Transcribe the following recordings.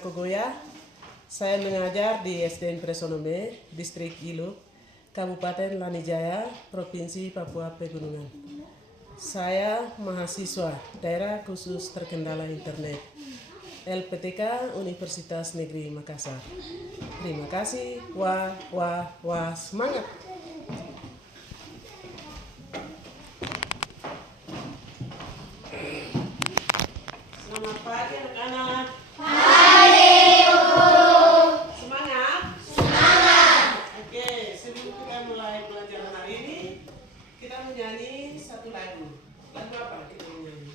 Kogoya. Saya mengajar di SDN Presonome, Distrik Iluk, Kabupaten Lanijaya, Provinsi Papua Pegunungan. Saya mahasiswa Daerah Khusus Terkendala Internet, LPTK Universitas Negeri Makassar. Terima kasih. Wah, semangat. Selamat pagi anak-anak. Pagi, Guru. Semangat? Semangat. Oke, sebelum kita mulai pelajaran hari ini, kita menyanyi satu lagu. Lagu apa kita menyanyi?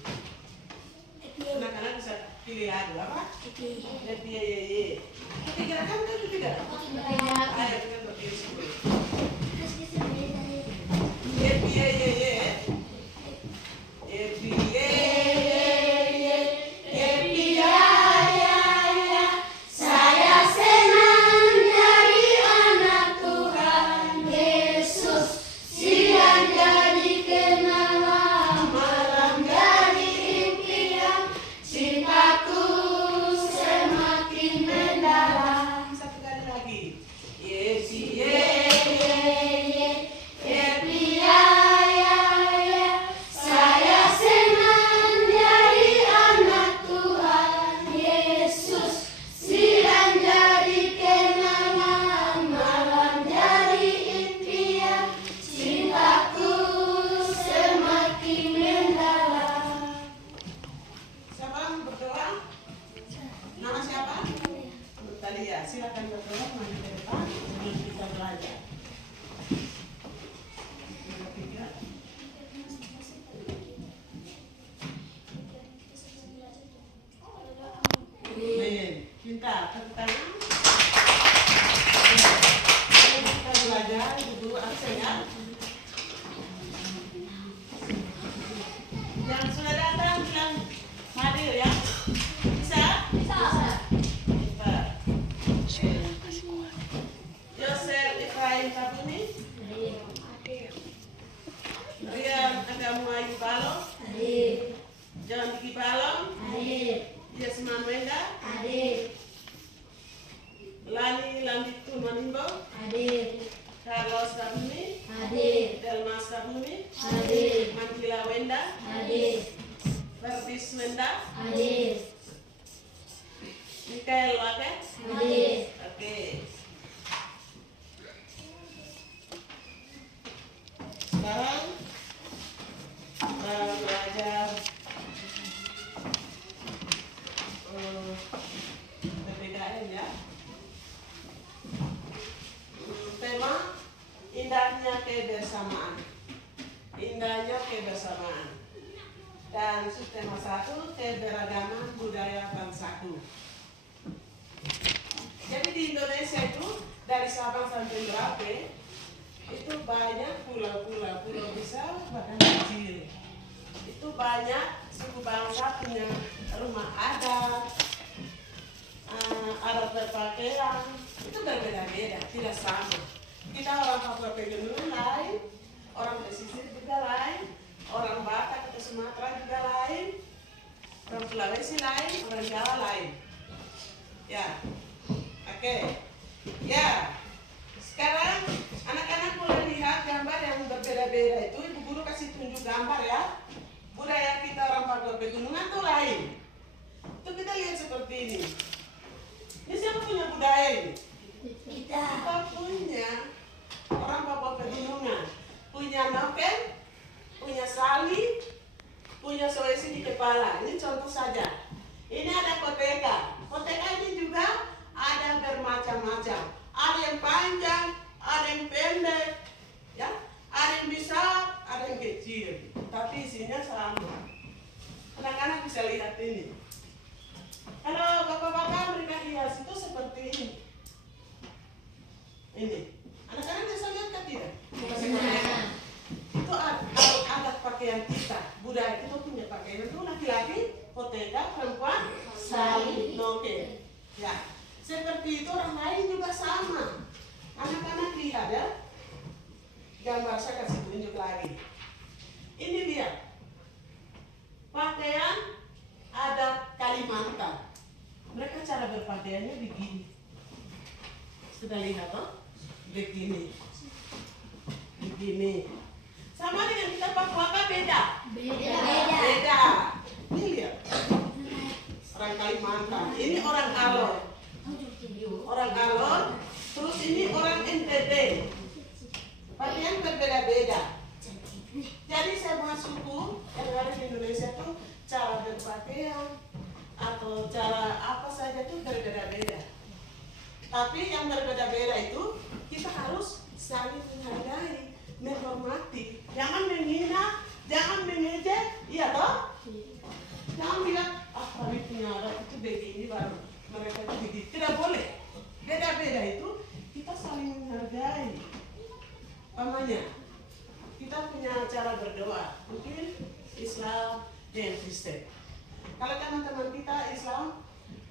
Anak-anak bisa pilih lagu apa? Happy Ye. Ketiga kan tidak? Ayo kita berdiri semua. Happy Ye. Happy Ye. Silakan berdoa maju ke depan sebelum kita belajar. Amin. Cinta, tepuk tangan. Kita belajar guru absen ya. Yang sudah datang bilang hadir ya. Bisa? Bisa. Yosel Ibrahim Tabuni. Rian Agamu Ayu Balong. John Diki Balong. Yasman Wenda. Lani Landitu Manimbo. Carlos Tabuni. Delmas Tabuni. Mantila Wenda. Barbis Wenda. Mikael Wake. Oke. Sekarang kita belajar PPKN ya. Tema indahnya kebersamaan. Indahnya kebersamaan. Dan subtema 1 keberagaman budaya bangsaku. Jadi di Indonesia itu dari Sabang sampai Merauke itu banyak pulau-pulau, pulau besar bahkan kecil. Itu banyak suku bangsa punya rumah adat, adat berpakaian, itu berbeda-beda, tidak sama. Kita orang Papua Pegunungan lain, orang pesisir juga lain, orang Batak atau Sumatera juga lain, orang Sulawesi lain, orang Jawa lain. Ya, oke. Ya, sekarang anak-anak boleh lihat gambar yang berbeda-beda itu. Ibu guru kasih tunjuk gambar ya. Budaya kita orang Papua Pegunungan tuh lain. Itu kita lihat seperti ini. Ini siapa punya budaya ini? Kita punya. Orang Papua Pegunungan punya noken, punya sali, punya soesi di kepala. Ini contoh saja. Ini ada koteka. Koteka ini juga ada bermacam-macam. Ada yang panjang, ada yang pendek, ya, ada yang besar, ada yang kecil. Tapi isinya sama. Anak-anak bisa lihat ini. Kalau bapak-bapak mereka hias itu seperti ini. Ini. Anak-anak bisa lihat kan tidak? Itu adat pakaian kita. Budaya kita punya pakaian itu laki-laki, koteka, perempuan, sali, noken. Ya. Seperti itu orang lain juga sama. Anak-anak lihat ya. Gambar saya kasih tunjuk lagi. Ini dia. Pakaian adat Kalimantan. Mereka cara cara berpakaiannya begini. Sudah lihat toh? Begini. Begini. Sama dengan kita Papua beda. Beda. Ini lihat. Orang Kalimantan. Ini orang Alor. Orang Alor. Terus ini orang NTT. Pakaian berbeda-beda. Jadi semua suku yang ada di Indonesia tuh cara berpakaian atau cara apa saja tuh berbeda-beda. Tapi yang berbeda-beda itu kita harus saling menghargai, menghormati. Jangan menghina, jangan mengejek, iya toh? Jangan bilang, kami punya adat itu begini baru mereka itu begitu. Tidak boleh. Beda-beda itu kita saling menghargai. Pamannya, kita punya cara berdoa. Mungkin Islam dan Kristen. Kalau teman-teman kita Islam,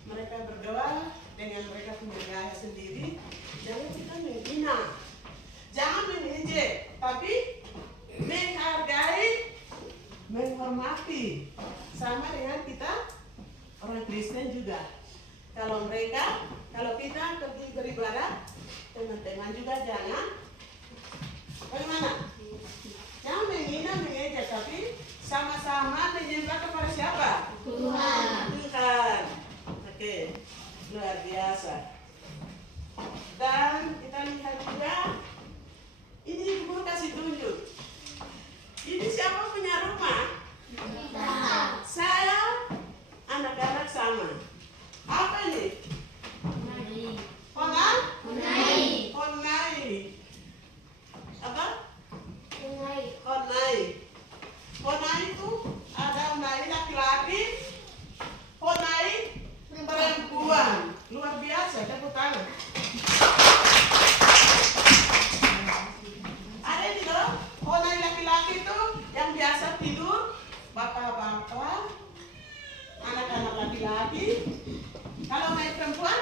mereka berdoa dengan mereka punya gaya sendiri. Jangan kita menghina, jangan mengejek, tapi menghargai, menghormati. Sama dengan kita orang Kristen juga. Kalau kita pergi beribadah, teman-teman juga jangan bagaimana? Jangan menghina, mengejek, tapi sama-sama menyembah kepada siapa? Tuhan. Oke, luar biasa. Dan kita lihat juga, ini Ibu Guru kasih tunjuk. Ini siapa punya rumah? Saya, anak-anak sama. Apa ini? Honai. Apa? Honai itu ada honai laki-laki, honai perempuan. Luar biasa, tepuk tangan. Ada ini loh, honai laki-laki itu yang biasa tidur, bapak-bapak, anak-anak laki-laki. Kalau honai perempuan,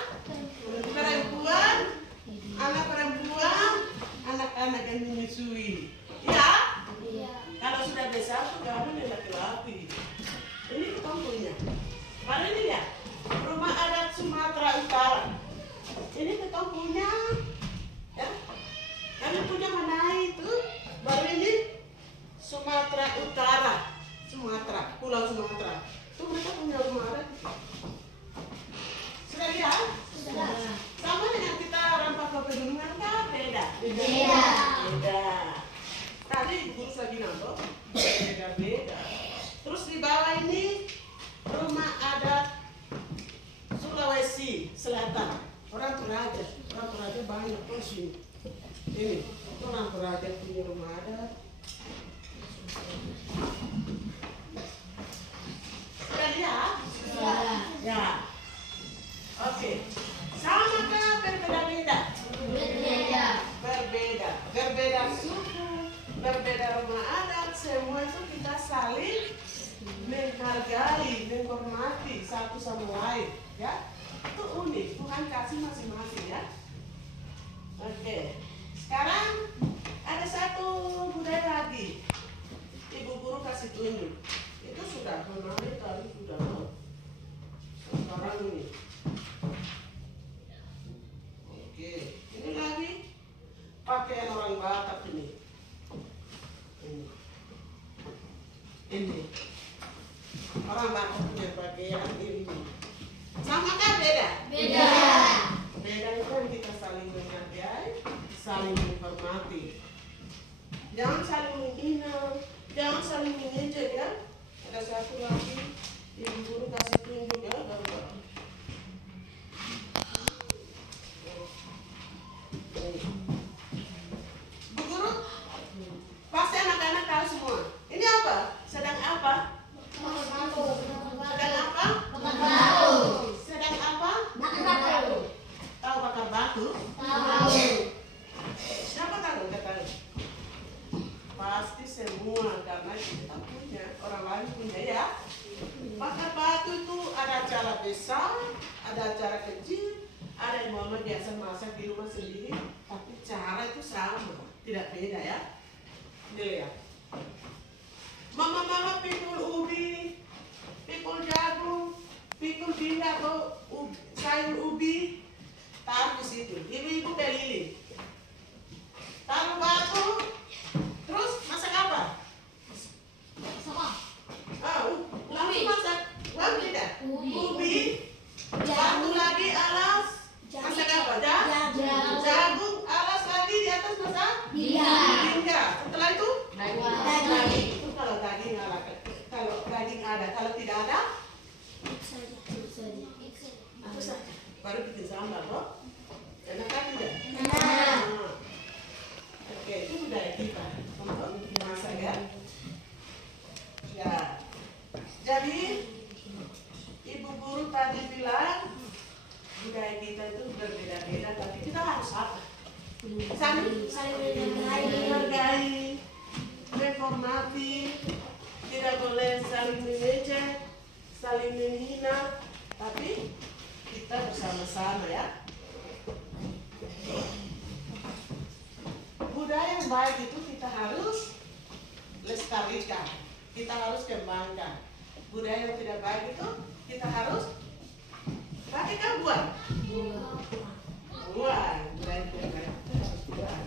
anak perempuan, anak-anak yang menyusui. Ya? Kalau sudah besar tuh gak ada laki-laki. Ini ketompunya. Baru ini ya, rumah adat Sumatera Utara. Ini ketompunya. Ya? Kami punya Manai itu. Baru ini Sumatera Utara. Pulau Sumatera. Itu mereka punya rumah adat. Sudah lihat? Sudah. Sama dengan kita orang Papua Pegunungan kan beda. Tadi Ibu lagi nambah beda-beda. Terus di bawah ini rumah adat Sulawesi Selatan. Orang Toraja banyak di sini. Ini orang Toraja punya rumah adat. Sudah lihat? Ya. Oke. Samakah berbeda-beda? Berbeda suku, berbeda rumah adat, semua itu kita saling menghargai, menghormati satu sama lain, ya. Itu unik, Tuhan kasih masing-masing, ya. Oke. Sekarang ada satu budaya lagi. Ibu Guru kasih tunjuk. Itu sudah menarik tadi sudah. Sekarang ini. Oke, ini lagi pakaian orang Batak ini. Ini. Orang Batak punya pakaian ini. Sama kan beda? Beda itu kan kita saling menghargai, saling menghormati. Jangan saling menghina, jangan saling mengejek, ya. Ada satu lagi, Ibu Guru kasih tunjuk, ya, baru-baru. Bu Guru, pasti anak-anak tahu semua. Ini apa? Sedang apa? Sedang apa? Sedang apa? Tahu bakar batu? Siapa tahu? Nggak tahu. Pasti semua karena kita punya, orang lain punya, ya. Bakar batu itu ada acara besar, ada acara kecil, ada yang mama biasa masak di rumah sendiri, tapi cara itu sama, tidak beda, ya. Ini lihat. Mama pikul ubi, pikul jagung, pikul bina atau sayur kayu ubi, taruh di situ. Ibu-ibu keliling. Taruh batu, terus masak apa? Langsung masak. Uang tidak? Ubi. Batu lagi alas. Masak apa? Jagung. Alas lagi di atas masak? Bingga. Setelah itu? Daging. Itu kalau daging ada. Kalau tidak ada? Baru bikin sambal kok. Enak kan tidak? Oke, itu budaya kita untuk masak ya. Ya. Jadi ibu guru tadi bilang budaya kita itu berbeda-beda, tapi kita harus apa? Saling menghargai, menghormati, tidak boleh saling mengejek, saling menghina, tapi kita bersama-sama ya. Budaya yang baik itu kita harus lestarikan, kita harus kembangkan. Budaya yang tidak baik itu kita harus buang. Budaya yang tidak baik itu harus buang.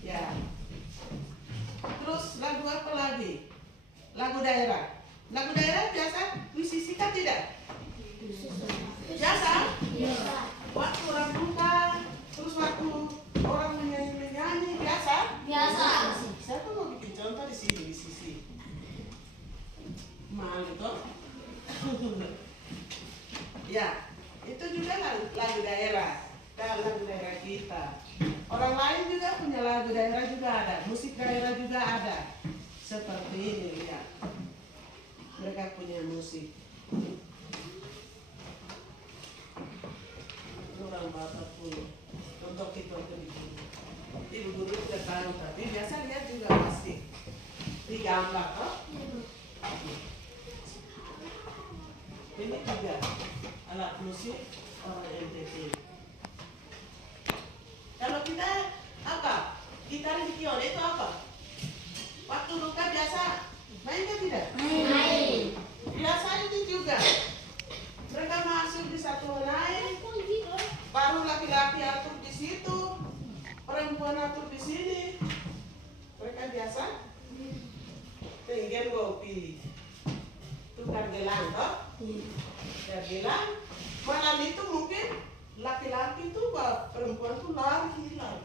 Ya. Terus lagu apa lagi? Lagu daerah. Lagu daerah biasa disisikan tidak? Biasa? Waktu orang buka, terus waktu orang menyanyi biasa? Siapa mau bikin contoh di sini di sisi? Malu toh? Ya, itu juga lagu daerah. Lagu daerah kita. Orang lain juga punya lagu daerah juga ada, musik daerah juga ada. Seperti ini lihat. Mereka punya musik. Orang bapak punya. Untuk itu ibu guru sudah tahu, tapi biasa lihat juga pasti digambar toh. Ini juga alat musik orang NTT. Kalau kita apa? Gitar di kion itu apa? Waktu luka biasa main kan tidak? Main. Biasa itu juga. Mereka masuk di satu naik, baru laki-laki atur di situ, perempuan atur di sini. Mereka biasa. Tinggal gue pilih. Tukar gelang toh? Ya gelang. Malam itu mungkin laki-laki itu perempuan tuh lari hilang.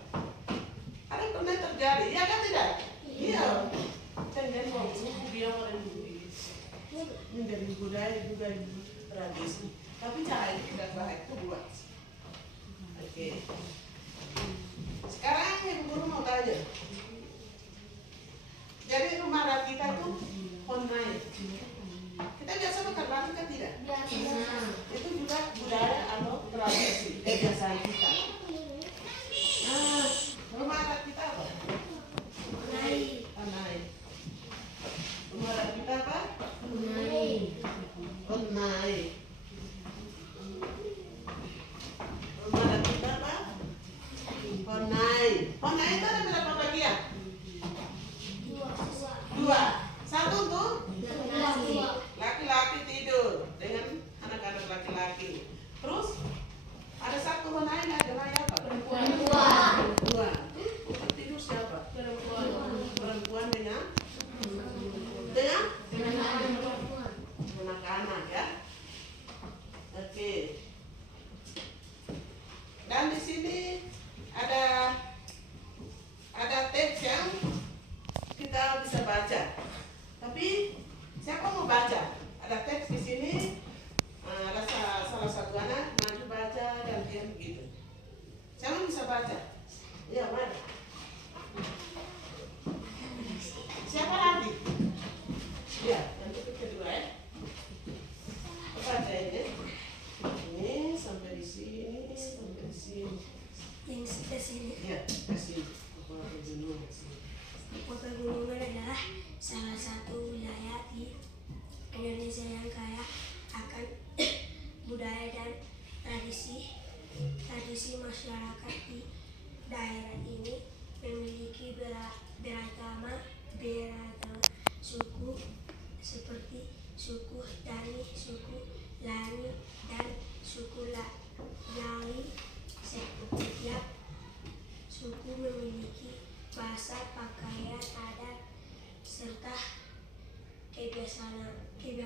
Ada pernah terjadi, ya kan tidak? Iya. Jangan mau dia orang dulu menjadi budaya juga tradisi. Tapi cara itu tidak baik itu buat. Oke. Sekarang ibu guru mau tanya. Jadi rumah adat kita itu honai. Kita biasa makan batu kan tidak? Itu juga budaya atau tradisi kebiasaan kita. Rumah adat kita apa? Honai. Rumah adat kita apa? Honai. Rumah adat kita apa? Honai. Honai itu ada berapa bagian? 2. Satu tuh laki-laki tidur dengan anak-anak laki-laki. Terus ada satu honai lagi apa? Perempuan. Tidur siapa? Perempuan dengan anak-anak ya. Oke. Dan di sini ada teks yang kita bisa baca. Tapi siapa mau baca? Ada teks di sini. Ada salah satu anak maju baca dan dia begitu. Siapa bisa baca? Ya, mana? Siapa lagi? Ya, yang kedua ya. Baca ini. Ini sampai di sini, sampai di sini. Yang sebelah sini. Ya, ke sini. Kepala pegunungan sini. Kota Pegunungan adalah salah satu wilayah di Indonesia yang kaya akan budaya dan tradisi. Tradisi masyarakat di daerah ini memiliki beragam suku seperti suku Dani, suku Lani, dan suku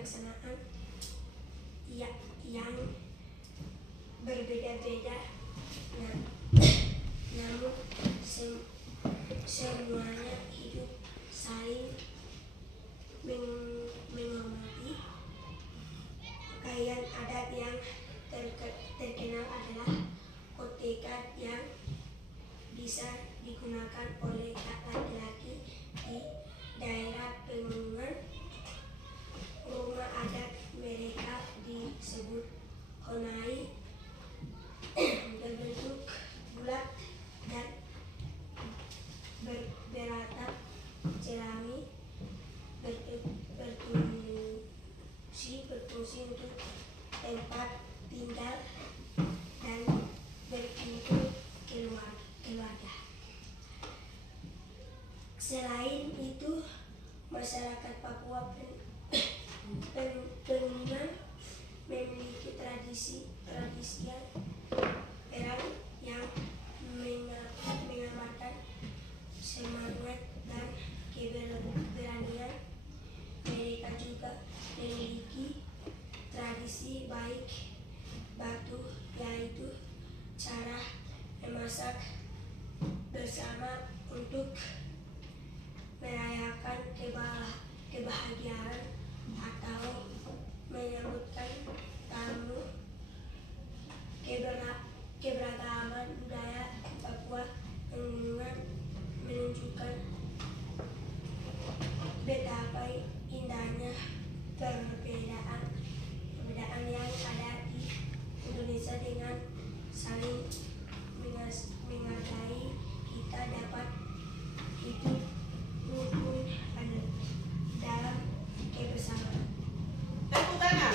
pelaksanaan yang berbeda-beda, namun semuanya hidup saling menghormati. Pakaian adat yang terkenal adalah kotekat yang bisa digunakan oleh laki-laki di daerah pegunungan. Rumah adat mereka disebut honai, berbentuk bulat dan beratap jerami, berfungsi untuk tempat tinggal dan berkumpul keluarga. Selain itu, masyarakat Papua pegunungan memiliki tradisi yang erat yang mengamalkan semangat dan keberanian. Mereka juga memiliki tradisi baik batu, yaitu cara memasak bersama untuk merayakan kebahagiaan atau menyambutkan tamu. Keberagaman budaya Papua pegunungan menunjukkan betapa indahnya perbedaan yang ada di Indonesia. Dengan saling menghargai, kita dapat hidup rukun dalam kebersamaan. Tepuk tangan.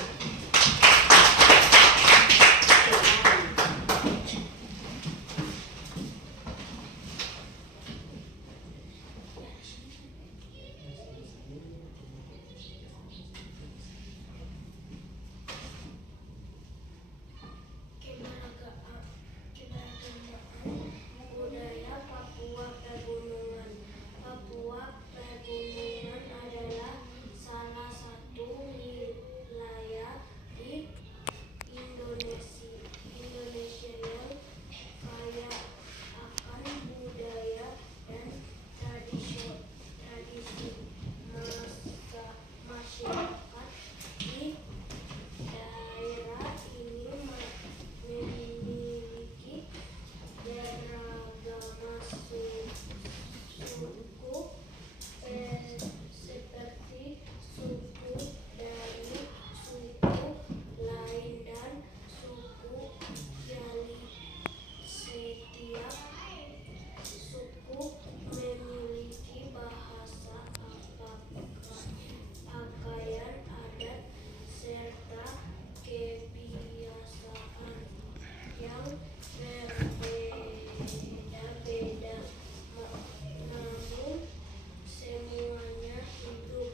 Keberagaman budaya Papua pegunungan. Papua pegunungan adalah salah satu wilayah di Indonesia yang kaya akan budaya dan tradisi masyarakat di daerah ini memiliki beragam suku, seperti suku dari suku lain dan suku Yali. Setiap suku memiliki bahasa, pakaian adat, serta kebiasaan yang berbeda-beda, namun semuanya hidup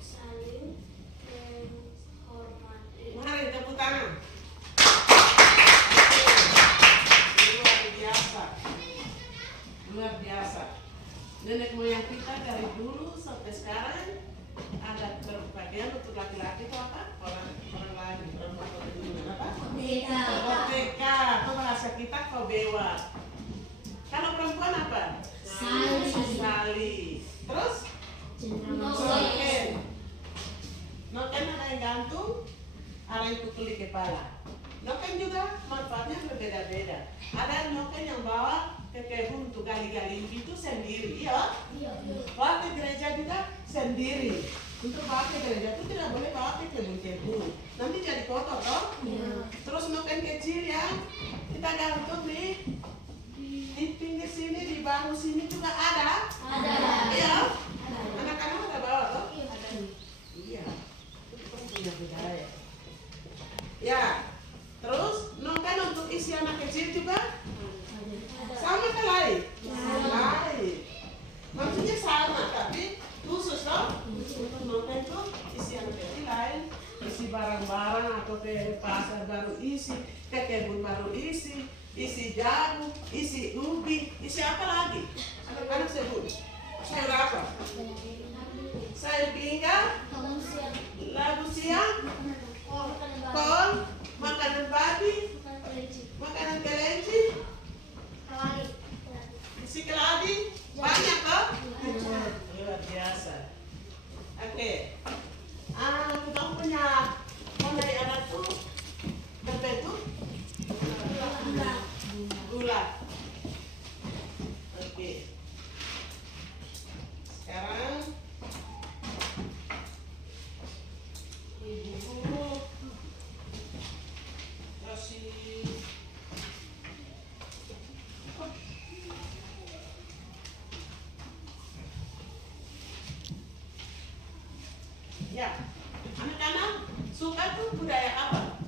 saling menghormati. Mari tepuk tangan. Luar biasa. Nenek moyang kita dari dulu sampai sekarang ada berpakaian untuk laki-laki itu apa? Orang lain, orang pegunungan apa? Koteka. Itu bahasa kita kobewa. Kalau perempuan apa? Sali. Terus? Noken. Noken ada yang gantung, ada yang pukul di kepala. Noken juga manfaatnya berbeda-beda. Ada noken yang bawa ke kebun untuk gali-gali itu sendiri, ya? Bawa ke gereja juga sendiri. Untuk bawa ke gereja itu tidak boleh bawa ke kebun-kebun. Nanti jadi kotor, toh? Terus noken kecil yang kita gantung di pinggir sini, di bahu sini juga ada. Iya. Anak-anak ada bawa, toh? Iya. Itu kan punya budaya. Ya. Terus noken untuk isi anak kecil juga sama ke lain? Lain. Maksudnya sama, tapi khusus toh. Noken tuh isi anak kecil lain, isi barang-barang atau ke pasar baru isi, ke kebun baru isi jagung, isi ubi, isi apa lagi? Anak-anak sebut. Sayur apa? sayur bingka, labu siang, kol, makanan babi, makanan kelinci, isi keladi, banyak kok? Luar biasa. Oke. Kita punya mondai adat tuh berbentuk gula. Oke. Sekarang ibu kasih ya, anak-anak suka tuh budaya apa?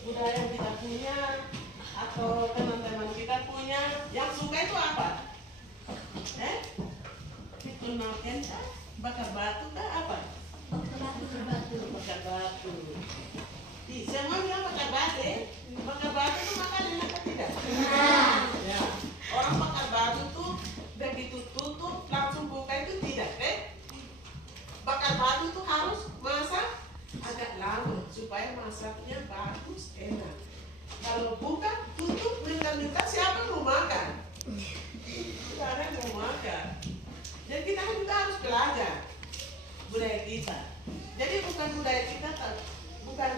Budaya yang kita punya atau teman-teman kita punya, yang suka itu apa? Pikul makan kah? Bakar batu kah? Apa? Bakar batu. Semua bilang bakar batu. Bakar batu itu makan enak atau tidak? Ya. Orang bakar batu tuh begitu tutup langsung buka itu tidak, bakar batu tuh harus masak agak lama supaya masaknya bagus, enak. Kalau buka, tutup, minta-minta siapa mau makan? Tidak ada yang mau makan. Jadi kita juga harus belajar budaya kita. Jadi bukan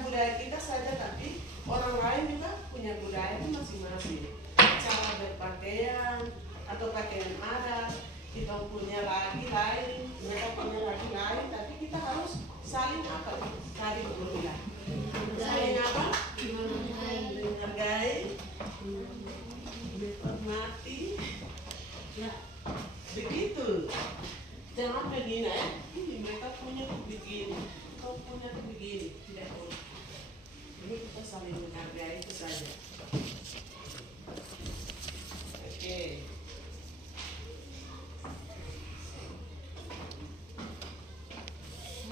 budaya kita saja, tapi orang lain juga punya budaya masing-masing. Cara berpakaian atau pakaian adat, kita punya lagi lain, mereka punya lagi lain, tapi kita harus saling apa? Saling berbeda. Saling apa? Menghargai, menghormati. Ya, begitu. Jangan begini mereka punya tuh begini, kau punya tuh begini, tidak boleh. Ini kita saling menghargai itu saja. Oke.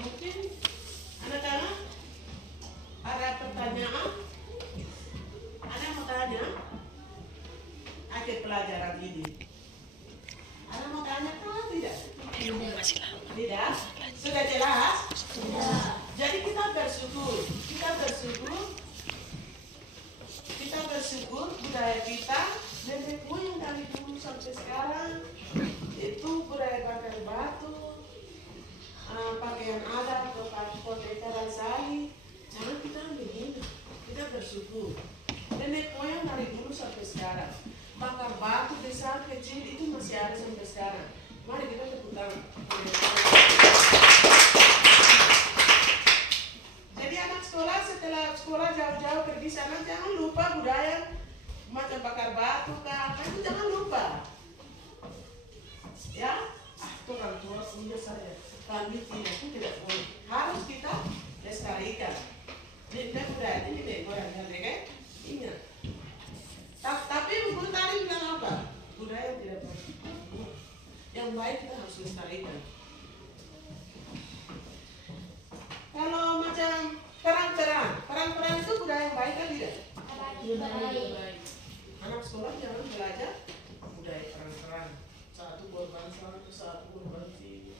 Mungkin anak-anak ada pertanyaan? Ada yang mau tanya? Akhir pelajaran ini. Ada mau tanya kah? Tidak? Tidak? Sudah jelas? Sudah. Jadi kita bersyukur. Kita bersyukur budaya kita nenek moyang dari dulu sampai sekarang itu budaya bakar batu, pakaian adat atau pakaian sali. Jangan kita begini. Kita bersyukur. Nenek moyang dari dulu sampai sekarang. Bakar batu besar kecil itu masih ada sampai sekarang. Mari kita tepuk tangan. Jadi anak sekolah setelah sekolah jauh-jauh pergi sana jangan lupa budaya macam bakar batu kah, apa itu jangan lupa. Ya, itu orang tua punya saya. Kami tidak boleh. Harus kita lestarikan. Ini budaya ini deh, budaya kan? Ingat. Tapi guru tadi bilang apa? Budaya tidak boleh. Yang baik kita harus lestarikan. Kalau macam perang itu budaya yang baik kan tidak? Baik. Anak sekolah jangan belajar budaya perang. Satu korban satu, satu korban tiga.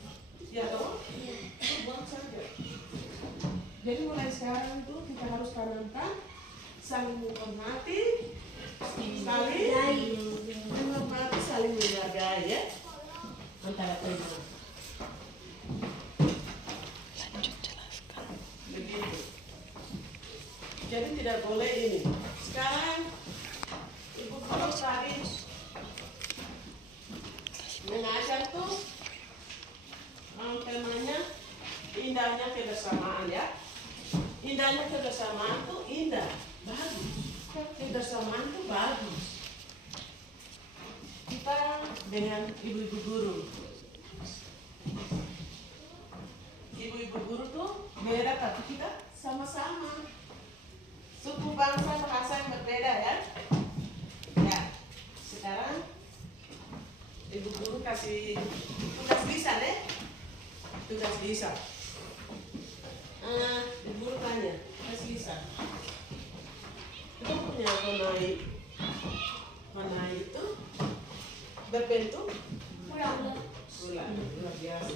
Ya toh? Buang saja. Jadi mulai sekarang itu kita harus tanamkan saling menghormati, saling menghargai ya antara teman. Lanjut jelaskan. Begitu. Jadi tidak boleh ini. Sekarang ibu guru tadi mengajar tuh temanya indahnya kebersamaan ya. Indahnya kebersamaan tuh indah, bagus. Kebersamaan itu bagus. Kita dengan ibu-ibu guru. Ibu-ibu guru tuh beda tapi kita sama-sama. Suku bangsa bahasa yang berbeda ya. Ya, sekarang ibu guru kasih tugas lisan ya. Tugas lisan. Ibu guru tanya, tugas lisan. Kita punya panai itu berbentuk Bulan, luar biasa.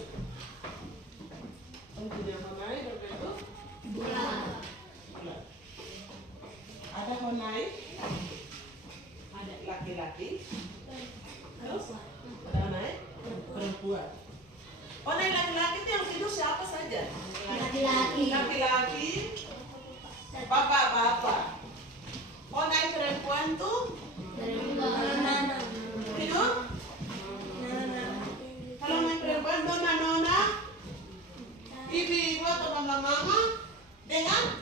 Punya honai berbentuk Bulan. bulan. Ada honai, ada laki-laki, terus ada honai perempuan. Honai laki-laki itu yang tidur siapa saja? Laki-laki. Laki-laki, bapak-bapak. Honai perempuan tuh Perempuan. tidur. Kalau honai perempuan nona-nona, ibu-ibu atau mama-mama dengan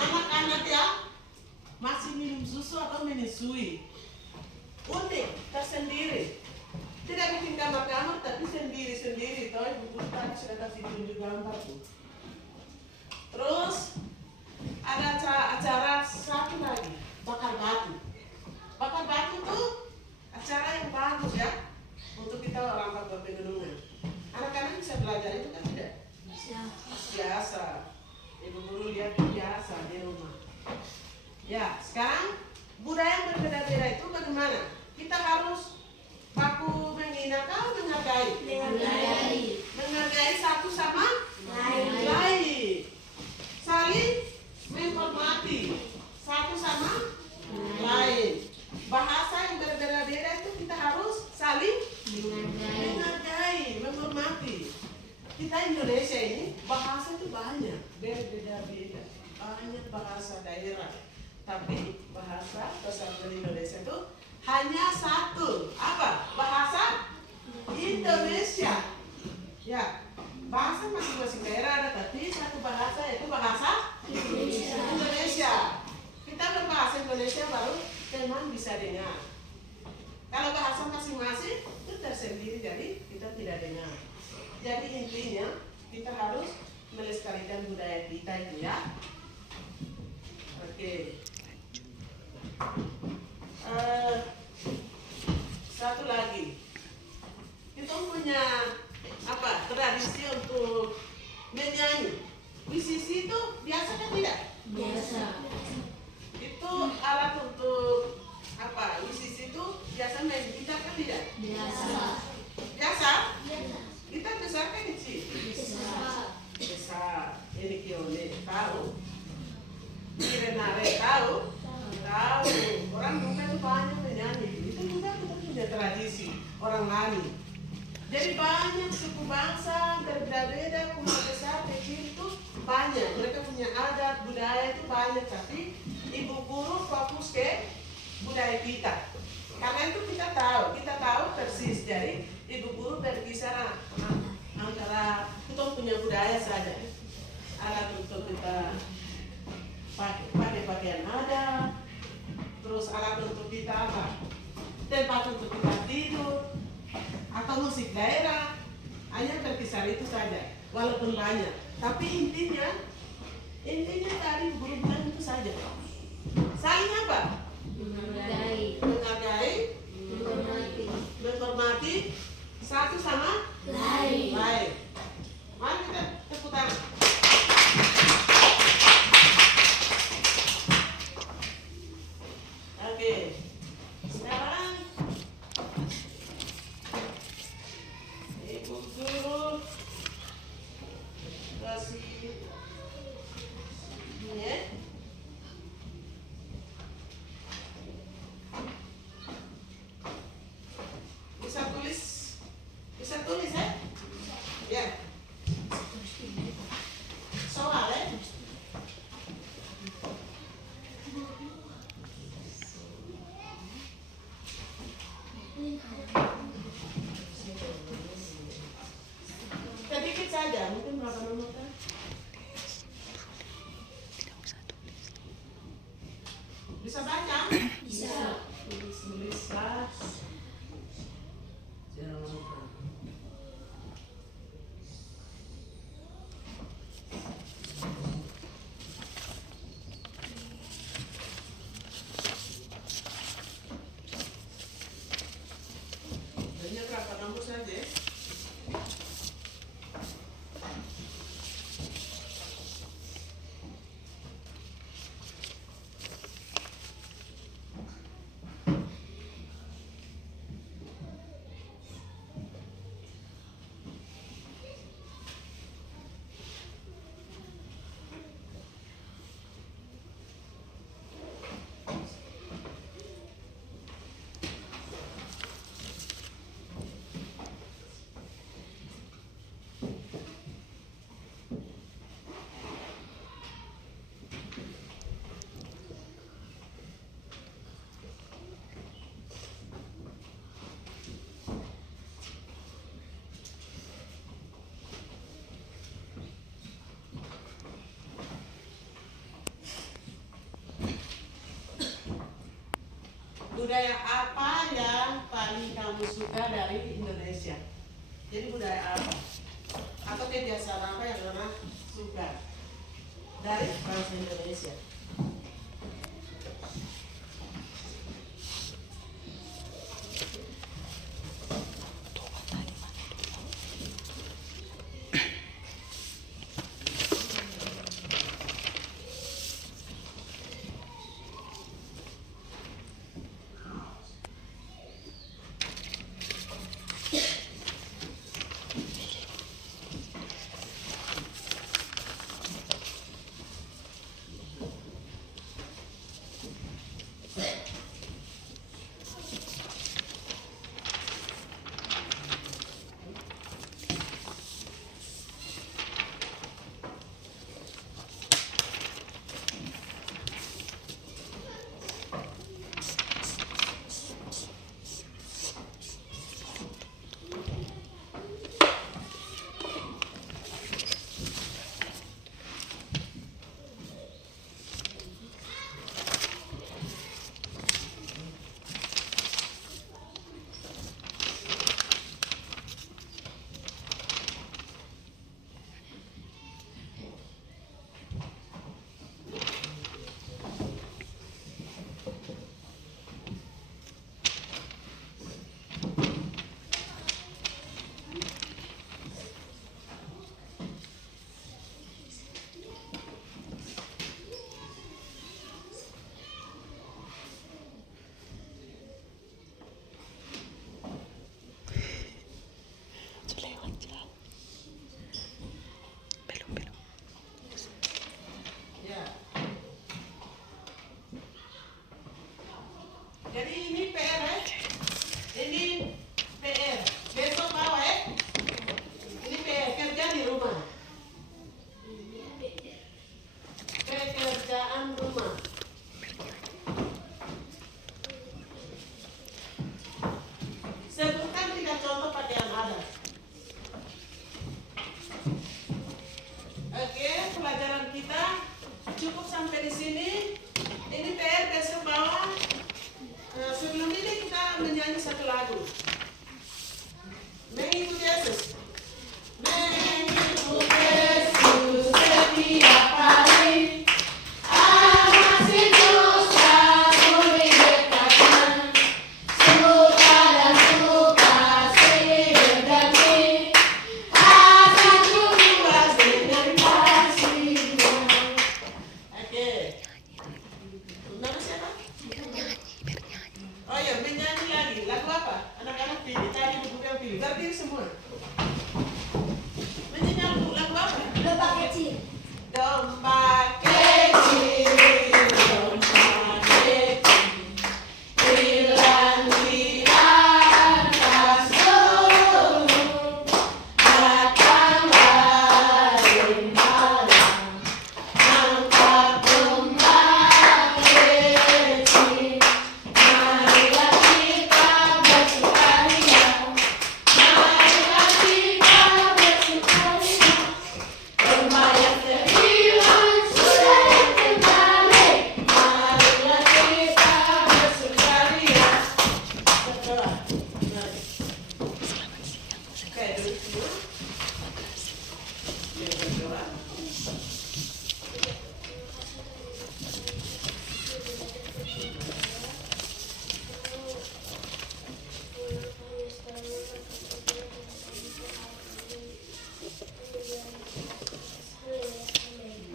anak-anak yang masih minum susu atau menyusui. Unik, tersendiri. Tidak bikin kamar-kamar tapi sendiri-sendiri. Tahu ibu guru tadi sudah kasih tunjuk gambar tuh. Terus ada acara satu lagi, bakar batu. Bakar batu tuh acara yang bagus ya untuk kita orang Papua Pegunungan. Anak-anak bisa belajar itu kan tidak? Biasa. Ibu guru lihat biasa di rumah. Ya, sekarang budaya yang berbeda-beda itu bagaimana? Kita harus baku menghina atau menghargai? Menghargai satu sama lain. Saling menghormati satu sama lain. Bahasa yang berbeda-beda itu kita harus saling menghargai, menghormati. Kita Indonesia ini bahasa itu banyak, berbeda-beda. Banyak bahasa daerah. Tapi bahasa persatuan Indonesia itu hanya satu. Apa? Bahasa Indonesia. Ya, bahasa masing-masing daerah ada, tapi satu bahasa yaitu bahasa Indonesia. Kita berbahasa Indonesia baru teman bisa dengar. Kalau bahasa masing-masing itu tersendiri, jadi kita tidak dengar. Jadi intinya kita harus melestarikan budaya kita itu ya. Oke. Satu lagi, kita punya apa tradisi untuk menyanyi. Musisi itu biasa kan tidak? Biasa. Itu alat untuk apa? Musisi itu biasa main gitar kan tidak? Biasa. Biasa? Gitar besar kan kecil? Bisa. Besar. Ini Kione tahu. Renare tahu. Tahu. Orang Bugis itu banyak menyanyi. Itu juga kita punya tradisi orang Lani. Jadi banyak suku bangsa berbeda-beda, umat besar kecil itu banyak. Mereka punya adat budaya itu banyak. Tapi ibu guru fokus ke budaya kita. Karena itu kita tahu persis. Jadi ibu guru berkisar antara kita punya budaya saja. Alat untuk kita pakai pakaian adat. Terus alat untuk kita apa? Tempat untuk kita tidur atau musik daerah, hanya berkisar itu saja, walaupun banyak. Tapi intinya tadi guru bilang itu saja. Saling apa? Menghargai. Menghormati satu sama Lain. lain. Mari kita tepuk tangan. Oke, sekarang ibu guru kasih ini ya. Bisa tulis ya? Ya. Soal ya? Sedikit saja, mungkin berapa nomor kan? Tidak usah tulis. Bisa baca? Bisa. Tulis pas. Jangan lupa. Hanya berapa nomor saja? budaya apa yang paling kamu suka dari Indonesia? Jadi budaya apa? Atau kebiasaan apa yang Nona suka dari bangsa Indonesia? Jadi ini PR ya? Ini PR. Besok bawa ya? Ini PR, kerja di rumah. Pekerjaan rumah. Sebutkan 3 contoh pakaian adat. Oke, pelajaran kita cukup sampai di sini. Ini PR, besok bawa. Sebelum ini kita menyanyi satu lagu. Mengikuti Yesus. Mengikuti Yesus setiap hari. Masih dosa boleh dekatkan. Suka dan suka silih berganti. Akan puas dengan kasih-Nya. Oke. Nama siapa? Oh ya, menyanyi lagi. Lagu apa? Anak-anak pilih. Tadi ibu yang pilih. Berdiri semua. Menyanyi lagu apa? Domba kecil. Domba kecil, domba kecil, hilang-hilang kasut, datanglah di malam, angkat domba kecil, marilah kita bersukaria, marilah kita bersukaria. Domba yang terhilang sudah kembali, marilah kita bersukaria. Setelah, mari. Oke, duduk semua. Ya, berdoa.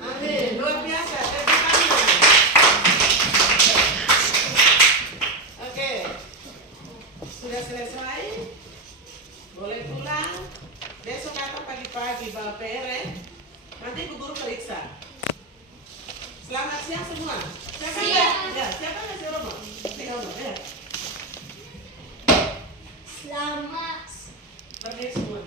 Amin, luar biasa. Tepuk tangan. Oke, sudah selesai. Boleh pulang. Besok atau pagi-pagi bawa PR ya. Nanti Bu Guru periksa. Selamat siang semua. Siapa Siang. ya? Siapa ngasih Romo? Si Romo ya. Selamat Berdiri semua.